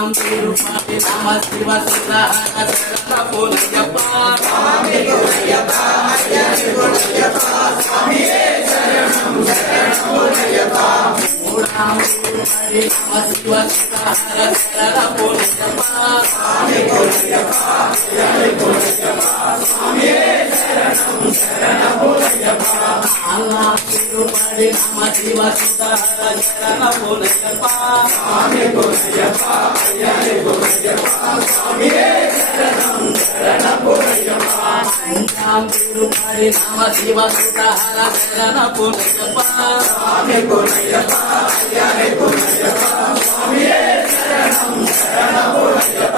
శ్రీరామ్ తిరుపతి నమ శివ సురహర శరణ పునయ్యప్ప స్వామి పునయ్యప్ప అయ్యని పునయ్యప్ప స్వామియే శరణం శరణం పునయ్యప్ప శ్రీరామ్ తిరుపతి నమ శివ సురహర శరణ పునయ్యప్ప స్వామి పునయ్యప్ప అయ్యని పునయ్యప్ప స్వామియే శరణం శరణం పునయ్యప్ప అల్లాహ్ తిరుపతి నమ శివ సురహర శరణ పునయ్యప్ప స్వామి పునయ్యప్ప అయ్యని పునయ్యప్ప స్వామియే శరణం శరణం పునయ్యప్ప శ్రీరామ్ తిరుపతి నమ శివ సురహర శరణ పునయ్యప్ప స్వామి పునయ్యప్ప అయ్యని పునయ్యప్ప స్వామియే శరణం శరణం పునయ్యప్ప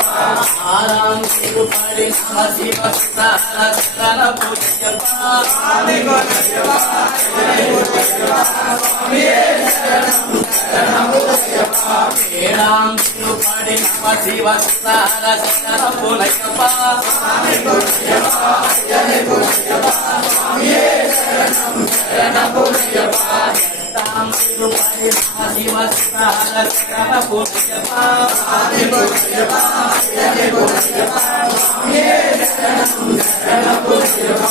ఆరామ్ తిరుపతి నమ శివ సురహర శరణ పునయ్యప్ప స్వామి పునయ్యప్ప అయ్యని పునయ్యప్ప స్వామియే శరణం శరణం పునయ్యప్ప శ్రీరామ్ తిరుపతి నమ శివ సురహర శరణ పునయ్యప్ప స్వామి పునయ్యప్ప అయ్యని పునయ్యప్ప స్వామియే శరణం శరణం పునయ్యప్ప శ్రీరామ్ తిరుపతి నమ శివ సురహర శరణ పునయ్యప్ప స్వామి పునయ్యప్ప అయ్యని పునయ్యప్ప స్వామియే శరణం శరణం పునయ్యప్ప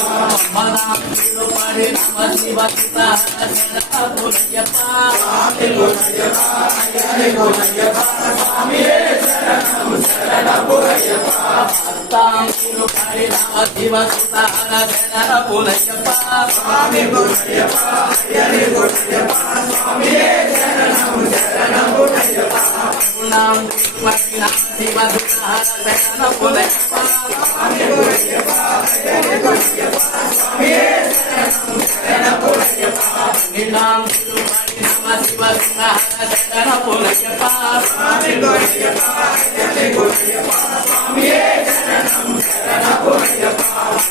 మదాం తిరుపతి నమ శివ సురహర శరణ పునయ్యప్ప స్వామి పునయ్యప్ప అయ్యని పునయ్యప్ప స్వామియే శరణం శరణం పునయ్యప్ప భక్తాం తిరుపతి నమ శివ సురహర శరణ పునయ్యప్ప స్వామి పునయ్యప్ప అయ్యని పునయ్యప్ప స్వామియే శరణం శరణం పునయ్యప్ప గుణాం తిరుపతి నమ శివ సురహర శరణ పునయ్యప్ప స్వామి పునయ్యప్ప అయ్యని పునయ్యప్ప స్వామియే శరణం శరణం పునయ్యప్ప నిలాం తిరుపతి నమ శివ సురహర శరణ పునయ్యప్ప స్వామి పునయ్యప్ప అయ్యని పునయ్యప్ప స్వామియే శరణం శరణం పునయ్యప్ప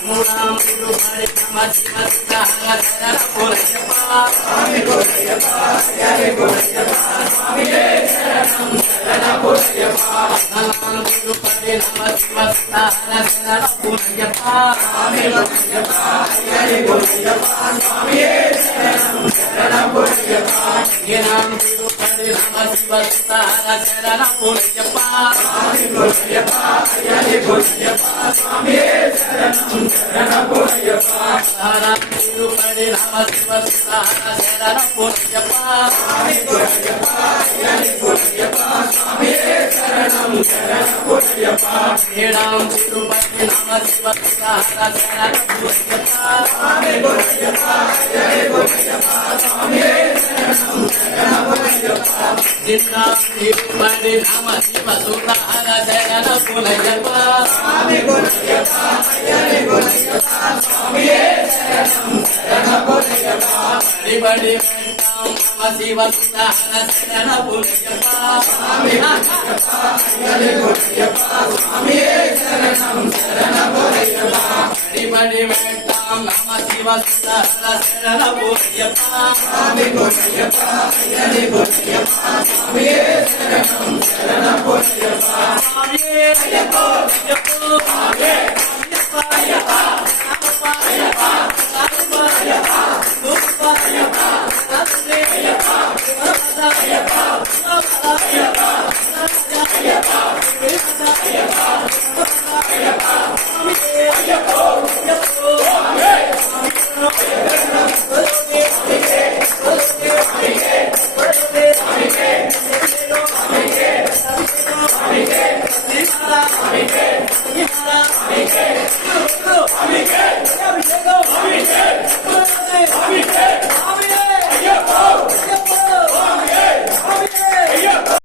మూలాం తిరుపతి నమ శివ సురహర శరణ పునయ్యప్ప స్వామి పునయ్యప్ప అయ్యని పునయ్యప్ప స్వామియే శరణం శరణం పునయ్యప్ప నలాం తిరుపతి నమ శివ సురహర శరణ పునయ్యప్ప స్వామి పునయ్యప్ప అయ్యని పునయ్యప్ప స్వామియే శరణం శరణం పునయ్యప్ప జ్ఞానం తిరుపతి నమ శివ సురహర శరణ పునయ్యప్ప స్వామి పునయ్యప్ప అయ్యని పునయ్యప్ప స్వామియే శరణం శరణం పునయ్యప్ప సారం తిరుపతి నమ శివ సురహర శరణ పునయ్యప్ప స్వామి పునయ్యప్ప అయ్యని పునయ్యప్ప స్వామియే శరణం శరణం పునయ్యప్ప శ్రీరామ్ తిరుపతి నమ శివ సురహర శరణ పునయ్యప్ప స్వామి పునయ్యప్ప అయ్యని పునయ్యప్ప స్వామియే శరణం శరణం పునయ్యప్ప జిన్నాం తిరుపతి నమ శివ సురహర శరణ పునయ్యప్ప స్వామి పునయ్యప్ప అయ్యని పునయ్యప్ప స్వామియే శరణం శరణం పునయ్యప్ప బడి వెంటాం నమ శివ సురహర శరణ పునయ్యప్ప స్వామి పునయ్యప్ప అయ్యని పునయ్యప్ప స్వామియే శరణం శరణం పునయ్యప్ప బడి వెంటాం నమ శివ సురహర శరణ పునయ్యప్ప స్వామి పునయ్యప్ప అయ్యని పునయ్యప్ప స్వామియే శరణం శరణం పునయ్యప్ప స్వామియే అయ్యప్ప అయ్యప్ప స్వామియే అయ్యప్ప అయ్యప్ప అయ్యప్ప అయ్యప్ప అయ్యప్ప అయ్యప్ప అయ్యప్ప అయ్యప్ప అయ్యప్ప Amen.